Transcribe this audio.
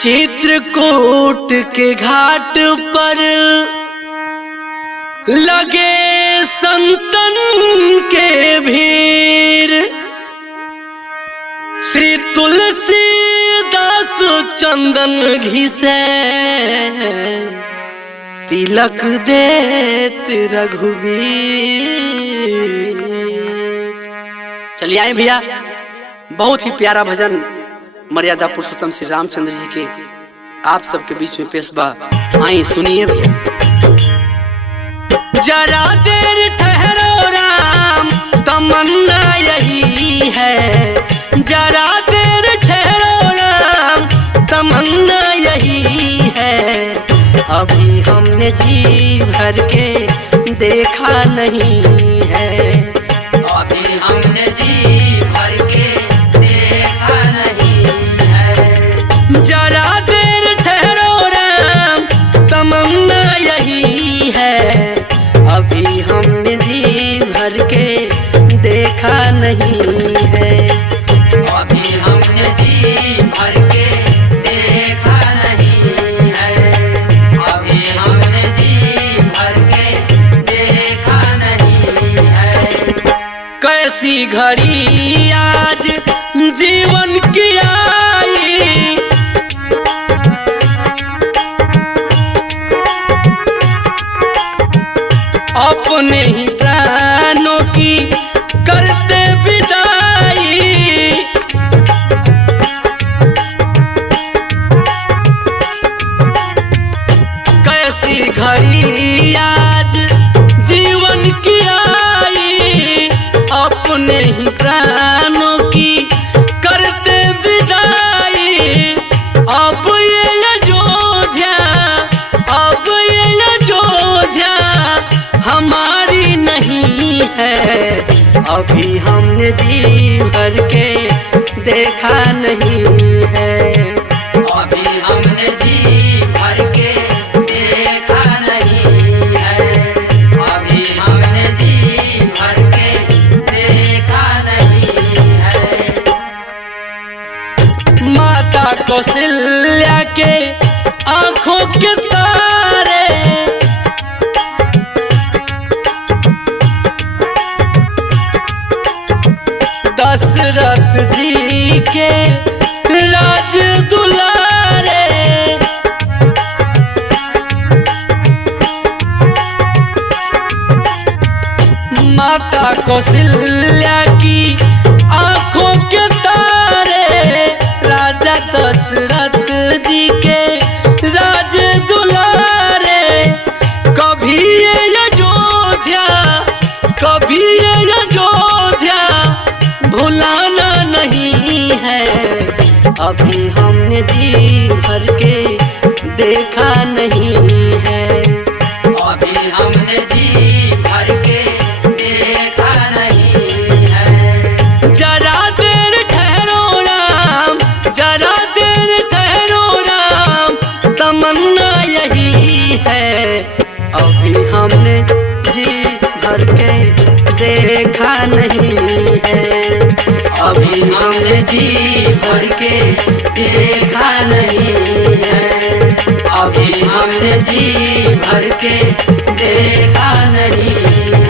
चित्रकूट के घाट पर लगे संतन के भीड़, श्री तुलसीदास चंदन घिसे तिलक देत रघुवीर। चलिए आए भैया, बहुत ही प्यारा भजन मर्यादा पुरुषोत्तम श्री रामचंद्र जी के आप सबके बीच में पेश बा। आई सुनिए भैया। जरा देर ठहरो राम, तमन्ना यही है। जरा देर ठहरो राम, तमन्ना यही है। अभी हमने जी भर के देखा नहीं है। अभी हमने जी भर के देखा नहीं है। जरा देर ठहरो राम, तमन्ना यही है। अभी हमने जी भर के देखा नहीं है। अभी हमने जी भर के देखा नहीं है। अभी हमने जी भर के देखा नहीं है। कैसी घड़ी आज जीवन की आई, अपने ही प्राणों की करते विदाई। कैसी घड़ी आज जीवन की आई, अपने ही प्राणों की करते विदाई। अब ये अयोध्या, अब ये अयोध्या हमारी नहीं है। अभी हमने जी भर के देखा नहीं है। अभी हमने जी भर के देखा नहीं है। अभी हमने जी भर के देखा नहीं है। माता कौशल्या के आंखों के तारे, दशरथ जी के राज दुलारे। माता कौशल्या की आंखों के तारे, राजा दशरथ जी के राज दुलारे। कभी ये अयोध्या, कभी ये अयोध्या भुलाना नहीं है। अभी हमने जी भर के देखा नहीं है। अभी हमने जी भर के देखा नहीं है। जरा देर ठहरो राम, जरा देर ठहरो राम, तमन्ना यही है। अभी हमने जी भर के देखा नहीं है। अभी हमने जी भर के देखा नहीं है। अभी हमने जी भर के देखा नहीं है।